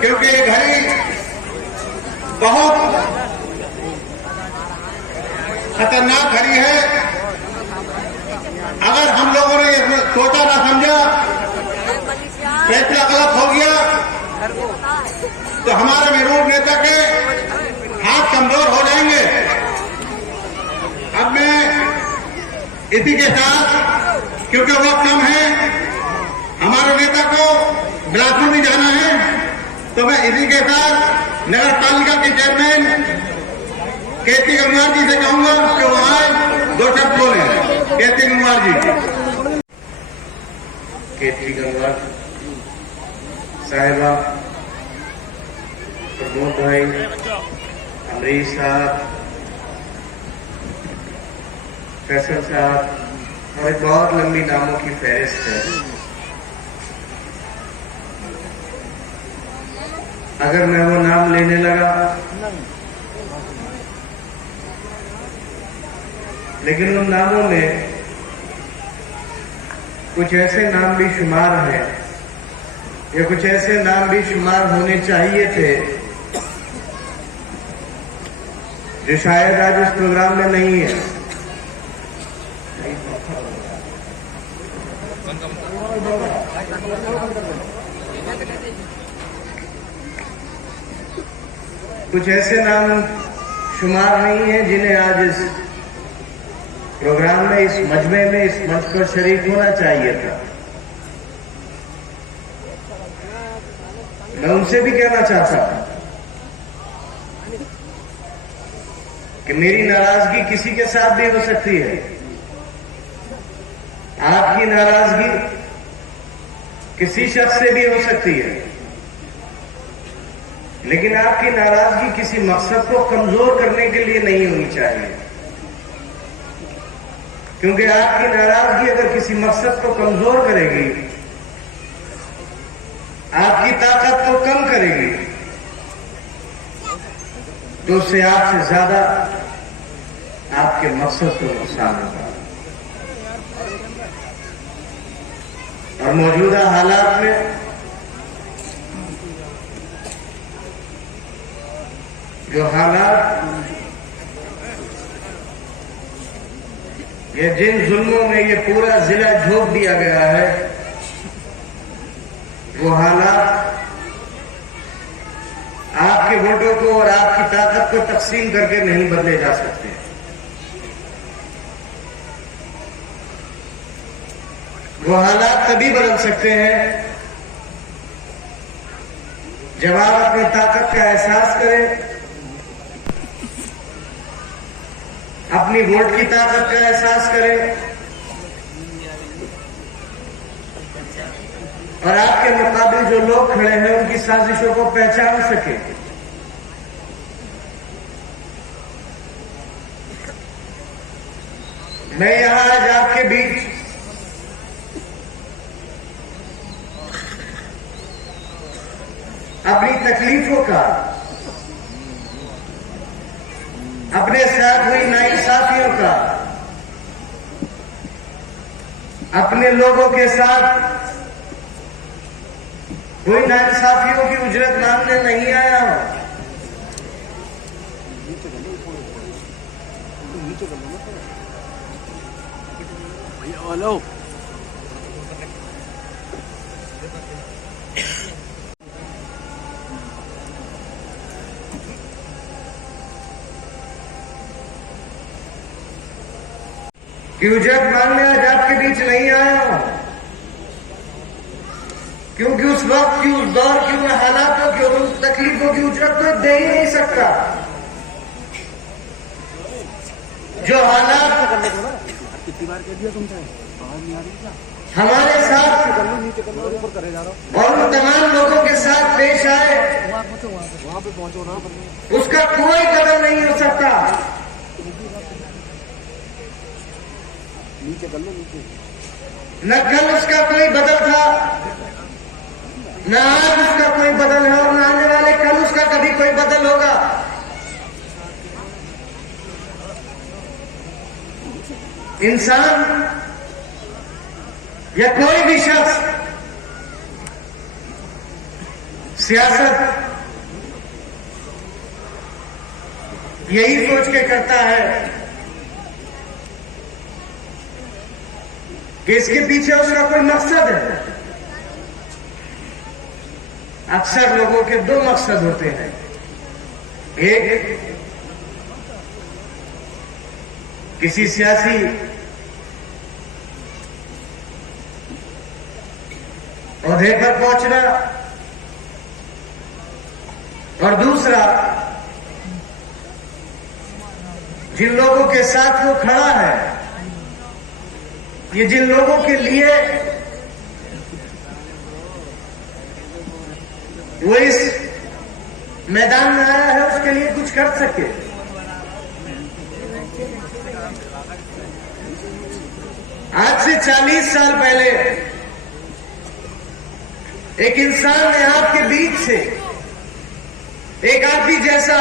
क्योंकि ये घड़ी बहुत खतरनाक घड़ी है। अगर हम लोगों ने इसमें सोचा ना समझा, फैसला गलत हो गया, तो हमारे विरोध नेता के हाथ कमजोर हो जाएंगे। अब मैं इसी के साथ, क्योंकि वक्त कम है, हमारे नेता को बिलासपुर भी जाना है, तो मैं इसी के साथ नगर पालिका के चेयरमैन केसी गंगवार जी से कहूंगा कि वो आए, दो शब्द बोले। केसी गंगवार जी। केसी गंगवार साहिबा, प्रमोद भाई, अमरीश साहब, फैसल साहब, और एक बहुत लंबी नामों की फहरिस्त है। अगर मैं वो नाम लेने लगा, लेकिन उन नामों में कुछ ऐसे नाम भी शुमार हैं, या कुछ ऐसे नाम भी शुमार होने चाहिए थे जो शायद आज इस प्रोग्राम में नहीं है। कुछ ऐसे नाम शुमार नहीं है जिन्हें आज इस प्रोग्राम में, इस मजमे में, इस मंच पर शरीक होना चाहिए था। मैं उनसे भी कहना चाहता हूं कि मेरी नाराजगी किसी के साथ भी हो सकती है। आपकी नाराजगी किसी शख्स से भी हो सकती है, लेकिन आपकी नाराजगी किसी मकसद को कमजोर करने के लिए नहीं होनी चाहिए। क्योंकि आपकी नाराजगी अगर किसी मकसद को कमजोर करेगी, आपकी ताकत को कम करेगी, तो उससे आपसे ज्यादा आपके मकसद को नुकसान होगा। और मौजूदा हालात में जो हालात, ये जिन जुल्मों में ये पूरा जिला झोंक दिया गया है, वो हालात आपके वोटों को और आपकी ताकत को तकसीम करके नहीं बदले जा सकते। वो हालात तभी बदल सकते हैं जब आप अपनी ताकत का एहसास करें, अपनी वोट की ताकत का एहसास करें, और आपके मुकाबले जो लोग खड़े हैं उनकी साजिशों को पहचान सके। मैं यहां आज आपके बीच अपनी तकलीफों का, अपने साथ हुई नाइंसाफियों का, अपने लोगों के साथ हुई नाइंसाफियों की उजरत मांगने नहीं आया हूं। हेलो, कि उजरत मांगने आज आपके बीच नहीं आया हूं, क्योंकि उस वक्त की, उस दौर की, उन हालातों की और उस तकलीफों की उजरत तो दे ही नहीं सकता। जो हालात कितनी बार कह दिया तुमसे, आवाज नहीं आ रही क्या? हमारे साथ और उन तमाम लोगों के साथ पेश आए, वहां पे पहुंचो ना, उसका कोई कदर नहीं हो सकता। नीचे कर लो, नीचे। न कल उसका कोई बदल था, न आज उसका कोई बदल है, और न आने वाले कल उसका कभी कोई बदल होगा। इंसान या कोई भी शख्स सियासत यही सोच के करता है कि इसके पीछे उसका कोई मकसद है। अक्सर लोगों के दो मकसद होते हैं, एक किसी सियासी ओहदे पर पहुंचना और दूसरा जिन लोगों के साथ वो खड़ा है, ये जिन लोगों के लिए वो इस मैदान में आया है उसके लिए कुछ कर सके। आज से 40 साल पहले एक इंसान ने आपके बीच से एक आप ही जैसा,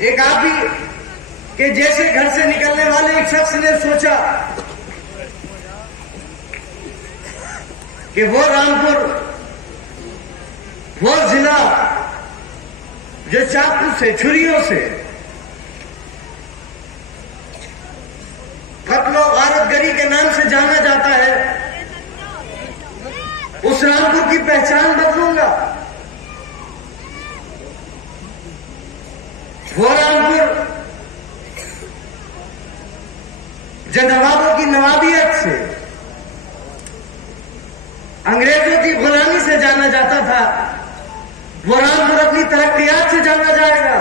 एक आप ही के जैसे घर से निकलने वाले एक शख्स ने सोचा कि वो रामपुर, वो जिला जो चाकू से, छुरियों से, कत्लो गारतगरी के नाम से जाना जाता है, उस रामपुर की पहचान बदलूंगा। वो रामपुर जो नवाबों की नवाबियत से, अंग्रेजों की गुलामी से जाना जाता था, वो रामपुर अपनी तरक्कियात से जाना जाएगा।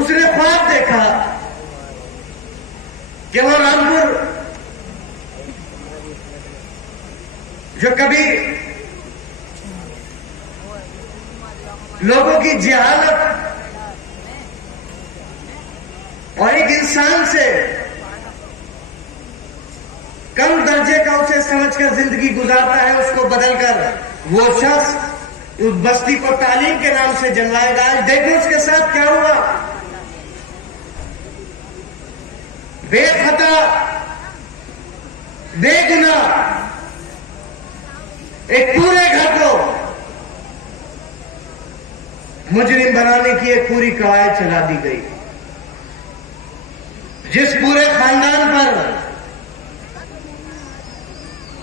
उसने ख्वाब देखा कि वो रामपुर जो कभी लोगों की जहालत और एक इंसान से कम दर्जे का उसे समझकर जिंदगी गुजारता है, उसको बदलकर वो शख्स उस बस्ती को तालीम के नाम से जलवाएगा। आज देखो उसके साथ क्या हुआ। बेखता, बेगुनाह एक पूरे घर को मुजरिम बनाने की एक पूरी कवायद चला दी गई। जिस पूरे खानदान पर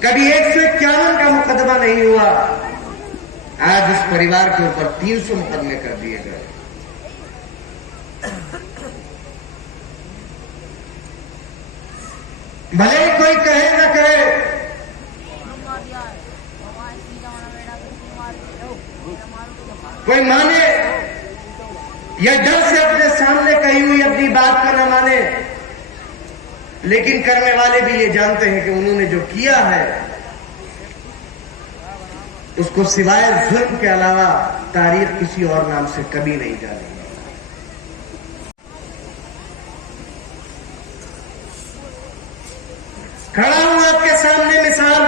कभी 151 का मुकदमा नहीं हुआ, आज उस परिवार के ऊपर 300 मुकदमे कर दिए गए। भले कोई कहे ना कहे, कोई माने या डर से अपने सामने कही हुई अपनी बात को न माने, लेकिन करने वाले भी ये जानते हैं कि उन्होंने जो किया है उसको सिवाय जुल्म के अलावा तारीख किसी और नाम से कभी नहीं जानेगी। खड़ा हूं आपके सामने मिसाल,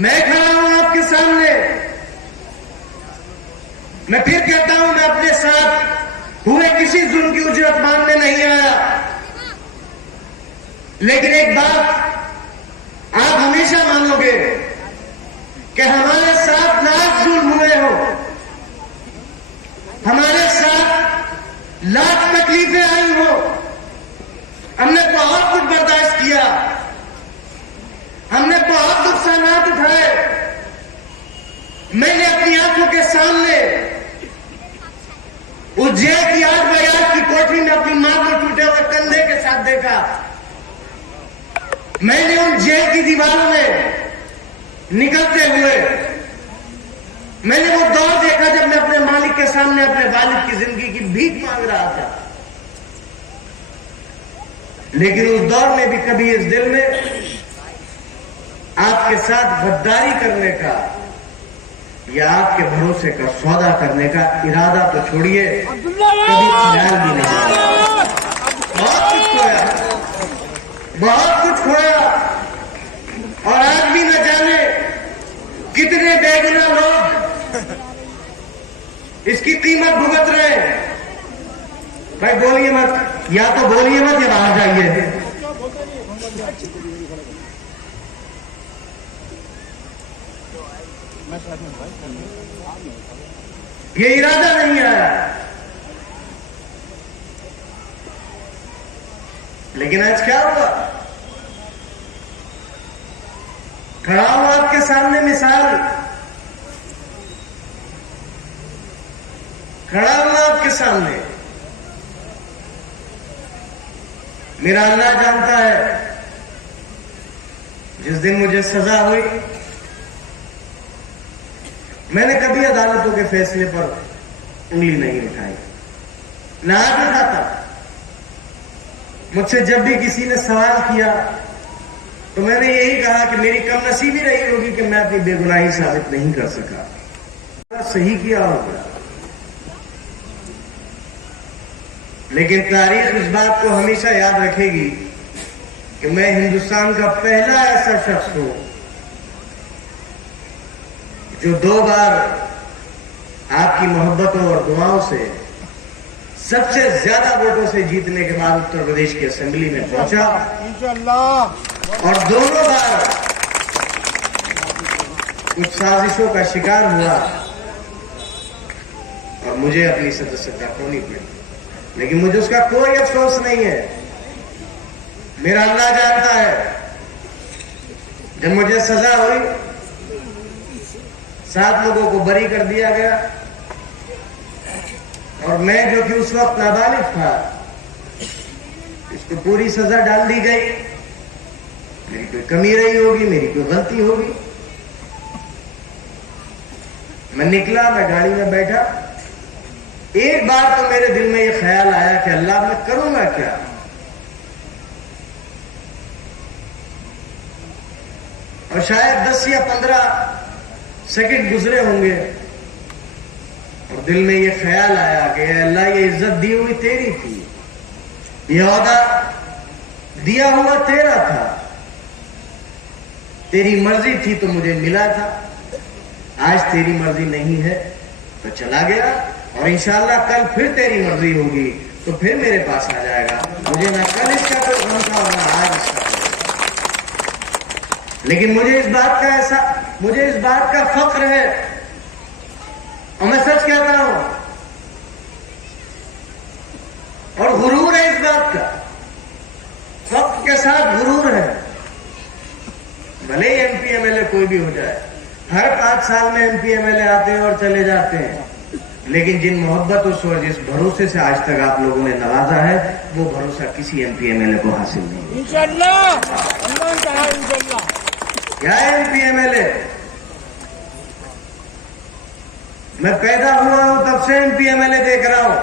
मैं खड़ा हूं आपके सामने। मैं फिर कहता हूं, मैं अपने साथ हुए किसी जुल्म की उजरत मांगने नहीं आया, लेकिन एक बात आप हमेशा मानोगे कि हमारे साथ लाख जुल्म हुए हो, हमारे साथ लाख तकलीफें आई हो, हमने बहुत कुछ बर्दाश्त किया, हमने बहुत नुकसानात उठाए। मैंने अपनी आंखों के सामने उस जेल की 8 बाई 8 की कोठरी में अपनी मां को टूटे हुए कंधे के साथ देखा। मैंने उन जेल की दीवारों में निकलते हुए मैंने वो दौर देखा जब मैं अपने मालिक के सामने अपने वालिद की जिंदगी की भीख मांग रहा था। लेकिन उस दौर में भी कभी इस दिल में आपके साथ गद्दारी करने का या आपके भरोसे का सौदा करने का इरादा तो छोड़िए, कभी ख्याल भी नहीं आया। बहुत कुछ खोया, बहुत कुछ खोया, और आज भी न जाने कितने बेगुनाह लोग इसकी कीमत भुगत रहे हैं। भाई बोलिए मत, या तो बोलिए मत या बाहर जाइए। ये इरादा नहीं आया, लेकिन आज क्या हुआ? खड़ा हूं आपके सामने मिसाल, खड़ा हूं आपके सामने। मेरा अल्लाह जानता है, जिस दिन मुझे सजा हुई, मैंने कभी अदालतों के फैसले पर उंगली नहीं उठाई, ना आगे उठाता। मुझसे जब भी किसी ने सवाल किया तो मैंने यही कहा कि मेरी कमनसीबी रही होगी कि मैं अपनी बेगुनाही साबित नहीं कर सका। सही किया होगा, लेकिन तारीख इस बात को हमेशा याद रखेगी कि मैं हिंदुस्तान का पहला ऐसा शख्स हूं जो 2 बार आपकी मोहब्बतों और दुआओं से सबसे ज्यादा वोटों से जीतने के बाद उत्तर प्रदेश की असेंबली में पहुंचा, और दोनों बार कुछ साजिशों का शिकार हुआ और मुझे अपनी सदस्यता खोनी पड़ी। लेकिन मुझे उसका कोई अफसोस नहीं है। मेरा अल्लाह जानता है, जब मुझे सजा हुई 7 लोगों को बरी कर दिया गया, और मैं जो कि उस वक्त नाबालिग था, इसको पूरी सजा डाल दी गई। मेरी कोई कमी रही होगी, मेरी कोई गलती होगी। मैं निकला, मैं गाड़ी में बैठा, एक बार तो मेरे दिल में यह ख्याल आया कि अल्लाह मैं करूंगा क्या। और शायद 10 या 15 सेकंड गुजरे होंगे और दिल में यह ख्याल आया कि अल्लाह ये इज्जत दी हुई तेरी थी, यह औहदा दिया हुआ तेरा था, तेरी मर्जी थी तो मुझे मिला था, आज तेरी मर्जी नहीं है तो चला गया, और इंशाअल्लाह कल फिर तेरी मर्जी होगी तो फिर मेरे पास आ जाएगा। मुझे ना कल इसका कोई गम था और ना आज इसका। लेकिन मुझे इस बात का फख्र है, और मैं सच कहता हूं, और गुरूर है इस बात का, फख्र के साथ गुरूर है। भले ही एमपी एमएलए कोई भी हो जाए, हर 5 साल में एमपी एमएलए आते हैं और चले जाते हैं, लेकिन जिन मोहब्बत और जिस भरोसे से आज तक आप लोगों ने नवाजा है, वो भरोसा किसी एमपी एमएलए को हासिल नहीं। इंशाअल्लाह, क्या एमपी एमएलए, मैं पैदा हुआ हूं तब से एमपी एमएलए देख रहा हूं।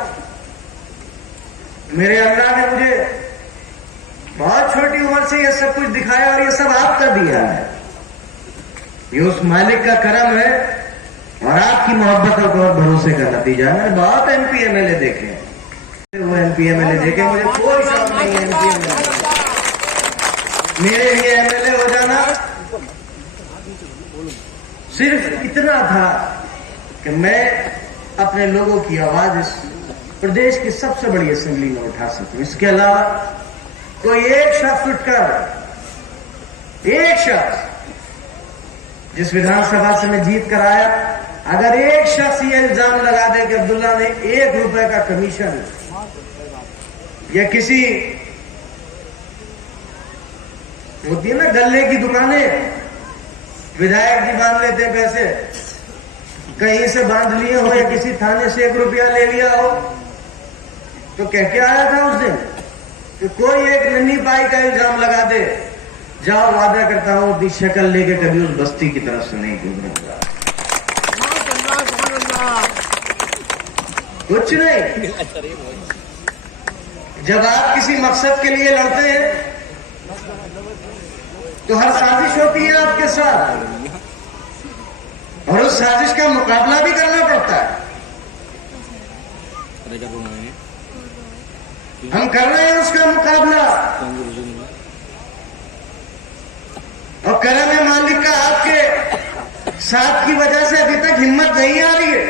मेरे अल्लाह ने मुझे बहुत छोटी उम्र से ये सब कुछ दिखाया, और ये सब आपका दिया है। ये उस मालिक का करम है और आपकी मोहब्बत और भरोसे का नतीजा है। बहुत एमपी एमएलए देखे, वो एमपी एमएलए देखे, मुझे कोई शौक नहीं है एमपी एमएलए। मेरे लिए एमएलए हो जाना सिर्फ इतना था कि मैं अपने लोगों की आवाज इस प्रदेश की सबसे बड़ी असेंबली में उठा सकूं। इसके अलावा कोई एक शख्स उठकर, एक शख्स जिस विधानसभा से मैं जीत कर आया, अगर एक शख्स ये इल्जाम लगा दे कि अब्दुल्ला ने 1 रुपए का कमीशन या किसी, होती है ना गल्ले की दुकानें, विधायक जी बांध लेते हैं पैसे, कहीं से बांध लिए हो या किसी थाने से 1 रुपया ले लिया हो, तो कह के आया था उस दिन कि कोई एक नन्ही पाई का इल्जाम लगा दे, जाओ वादा करता हूं अपनी शक्ल लेके कभी उस बस्ती की तरफ से नहीं गुजरूंगा। कुछ नहीं। जब आप किसी मकसद के लिए लड़ते हैं तो हर साजिश होती है आपके साथ, और उस साजिश का मुकाबला भी करना पड़ता है। हम कर रहे हैं उसका मुकाबला, और करम है मालिक का आपके साथ की वजह से अभी तक हिम्मत नहीं आ रही है,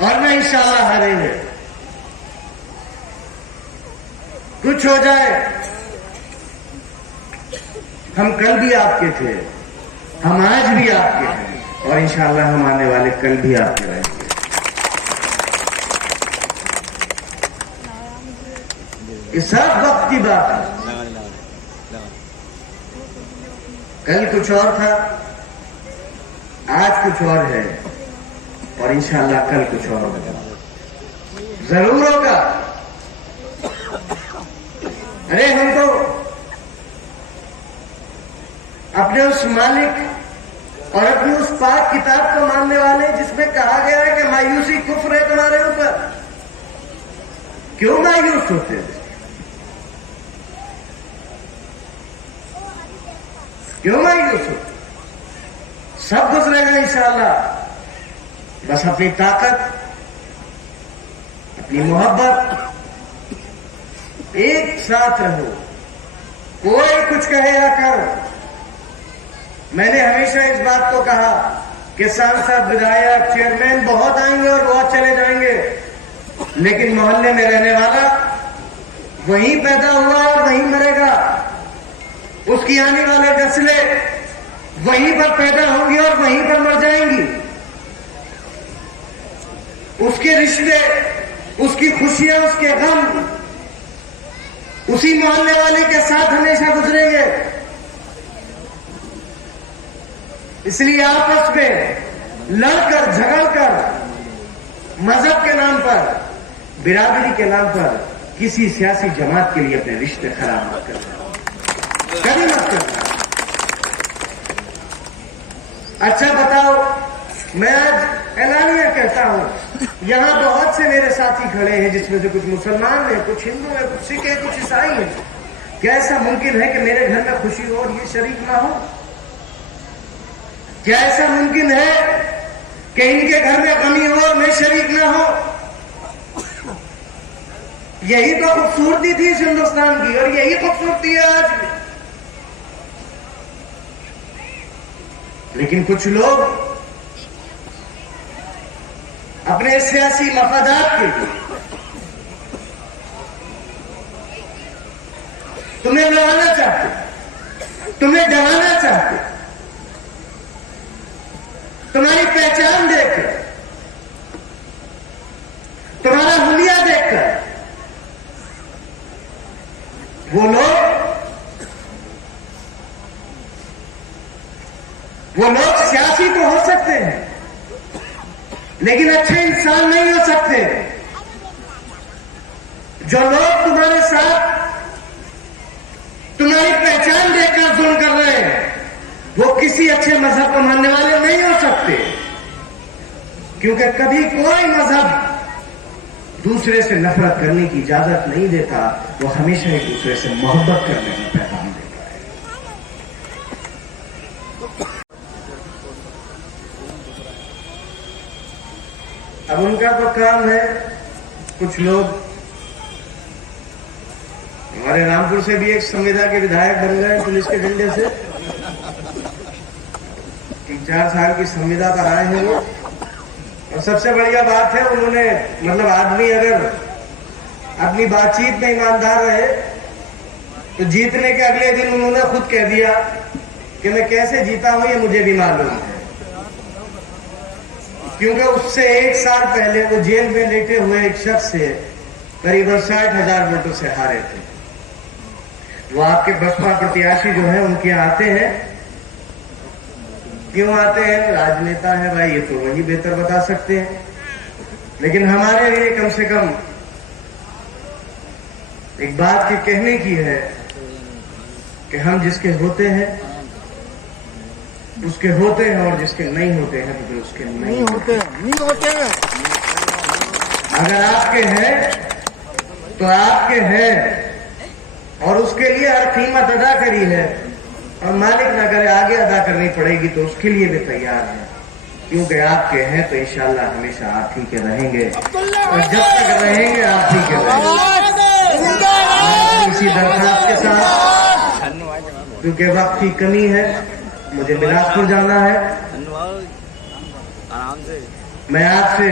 और ना इंशाअल्लाह हारेंगे। कुछ हो जाए, हम कल भी आपके थे, हम आज भी आपके हैं और इंशाअल्लाह हम आने वाले कल भी आपके रहेंगे। ये सब वक्त की बात है। कल कुछ और था, आज कुछ और है और इंशाअल्लाह कल कुछ और होगा, जरूर होगा। अरे हम तो अपने उस मालिक और अपनी उस पाक किताब को मानने वाले जिसमें कहा गया है कि मायूसी कुफ्र है तुम्हारे ऊपर। क्यों मायूस होते हैं? क्यों मायूस होते? सब गुजरेगा इंशाअल्लाह। बस अपनी ताकत, अपनी मोहब्बत, एक साथ रहो। कोई कुछ कहे या कर। मैंने हमेशा इस बात को कहा कि सांसद, विधायक, चेयरमैन बहुत आएंगे और बहुत चले जाएंगे, लेकिन मोहल्ले में रहने वाला वहीं पैदा हुआ और वहीं मरेगा। उसकी आने वाले नस्लें वहीं पर पैदा होंगी और वहीं पर मर जाएंगी। उसके रिश्ते, उसकी खुशियां, उसके गम उसी मोहल्ले वाले के साथ हमेशा गुजरेंगे। इसलिए आपस में लड़कर, झगड़कर, मजहब के नाम पर, बिरादरी के नाम पर किसी सियासी जमात के लिए अपने रिश्ते खराब मत करना, कभी मत करना। अच्छा बताओ, मैं आज ऐलानिया कहता हूं, यहां बहुत से मेरे साथी खड़े हैं जिसमें से कुछ मुसलमान हैं, कुछ हिंदू हैं, कुछ सिख हैं, कुछ ईसाई हैं। क्या ऐसा मुमकिन है कि मेरे घर में खुशी हो और ये शरीक ना हो? क्या ऐसा मुमकिन है कि इनके घर में गमी हो और मैं शरीक ना हो? यही तो खूबसूरती थी इस हिंदुस्तान की और यही खूबसूरती है आज भी। लेकिन कुछ लोग अपने सियासी मफादात के लिए तुम्हें लड़ाना चाहते, तुम्हें डराना चाहते, तुम्हारी पहचान देखकर, तुम्हारा हुलिया देखकर वो लोग सियासी तो हो सकते हैं लेकिन अच्छे इंसान नहीं हो सकते। जो लोग तुम्हारे साथ तुम्हारी पहचान देखकर जुल्म कर रहे हैं वो किसी अच्छे मजहब को मानने वाले नहीं हो सकते, क्योंकि कभी कोई मजहब दूसरे से नफरत करने की इजाजत नहीं देता, वो हमेशा एक दूसरे से मोहब्बत करने का पैगाम देता है। अब उनका तो काम है, कुछ लोग हमारे रामपुर से भी एक संविदा के विधायक बन गए पुलिस के डंडे से, 3-4 साल की संविदा पर आए हैं वो। और सबसे बढ़िया बात है, उन्होंने मतलब आदमी अगर अपनी बातचीत में ईमानदार रहे तो जीतने के अगले दिन उन्होंने खुद कह दिया कि मैं कैसे जीता हूं ये मुझे भी मालूम है, क्योंकि उससे 1 साल पहले वो जेल में लेटे हुए एक शख्स से करीबन 60,000 वोटों से हारे थे। वो आपके बसपा प्रत्याशी जो है उनके यहाँ आते हैं। क्यों आते हैं? राजनेता है भाई, ये तो वही बेहतर बता सकते हैं, लेकिन हमारे लिए कम से कम एक बात की कहने की है कि हम जिसके होते हैं उसके होते हैं और जिसके नहीं होते हैं तो फिर उसके नहीं होते हैं। अगर आपके हैं तो आपके हैं और उसके लिए हर कीमत अदा करी है, और मालिक ना करे आगे अदा करनी पड़ेगी तो उसके लिए भी तैयार है, क्योंकि आपके हैं तो इंशाअल्लाह हमेशा आप ही के रहेंगे और जब तक रहेंगे आप ही के रहेंगे। इसी दरखास्त के साथ, क्योंकि वक्त की कमी है, मुझे बिलासपुर जाना है, मैं आपसे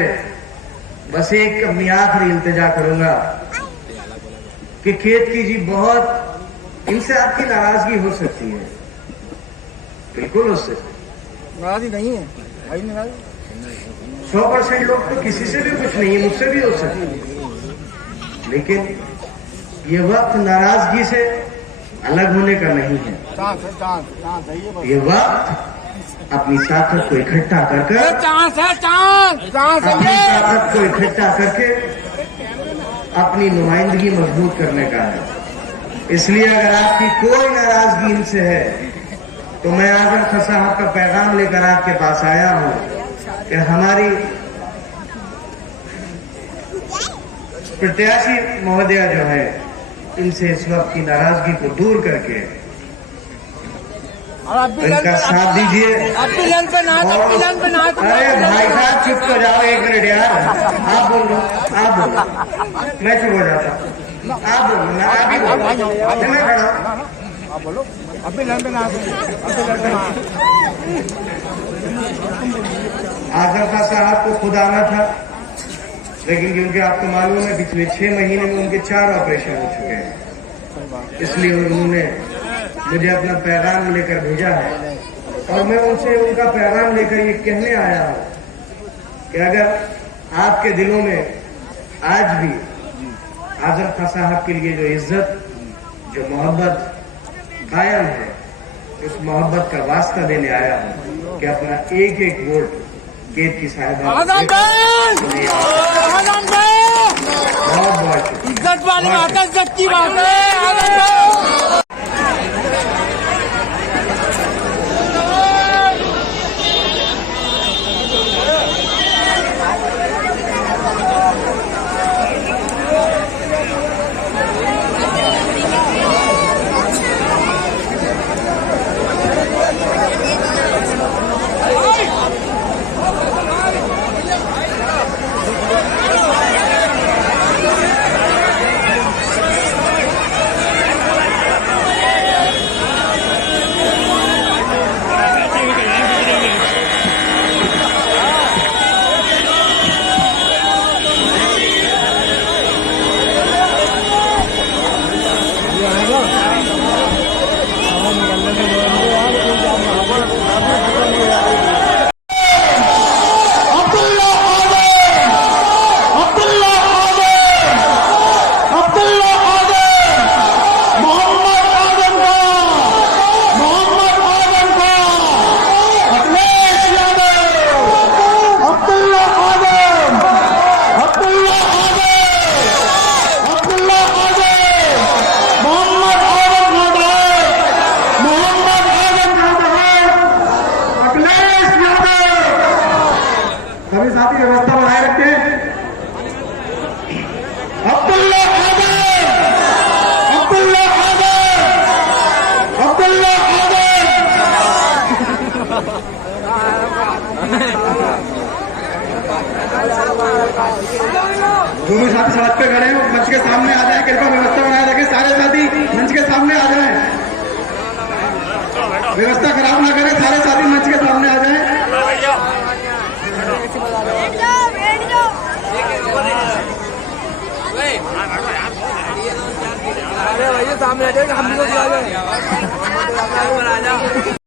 बस एक अपनी आखिरी इल्तिजा करूंगा कि खेत की जी बहुत इनसे आपकी नाराजगी हो सकती है, बिल्कुल हो सकती है, नाराजगी नहीं है, भाई नाराज 100% लोग तो किसी से भी कुछ नहीं है, मुझसे भी हो सकते, लेकिन ये वक्त नाराजगी से अलग होने का नहीं है। चांस है, चांस है ये वक्त अपनी ताकत को इकट्ठा कर चांस है, चांस अपनी ताकत को इकट्ठा करके अपनी नुमाइंदगी मजबूत करने का है। इसलिए अगर आपकी कोई नाराजगी इनसे है तो मैं आजम खां साहब का पैगाम लेकर आपके पास आया हूं कि हमारी प्रत्याशी महोदया जो है इनसे इस वक्त की नाराजगी को दूर करके इनका साथ दीजिए। अरे भाई साहब चुप हो जाओ, 1 मिनट यार, आप बोलो, मैं चुप हो जाता, आप बोलो ना, आप ही बोलो, मैं खड़ा हूं। आप बोलो, अभी लाइन पे ना आजम खां साहब को खुद आना था, लेकिन क्योंकि आपको मालूम है पिछले 6 महीने में उनके 4 ऑपरेशन हो चुके हैं, इसलिए उन्होंने मुझे अपना पैगाम लेकर भेजा है और मैं उनसे उनका पैगाम लेकर ये कहने आया हूं कि अगर आपके दिलों में आज भी आजम खां साहब के लिए जो इज्जत, जो मोहब्बत कायम है, उस मोहब्बत का वास्ता देने आया हूं कि अपना एक वोट केतकी साहिबा बहुत इज्जत वाली बात है, इज्जत की बात है। सभी साथी व्यवस्था बनाए रखते हैं। अब्दुल्ला दोनों साथी सड़क पे खड़े हैं, मंच के सामने आ जाए, कृपया व्यवस्था बनाए रखें। सारे साथी मंच के सामने आ जाएं, व्यवस्था खराब ना करें, सारे साथी मंच के सामने आ जाएं। अरे भैया सामने आ जाएगा, हम भी तो आ जाए।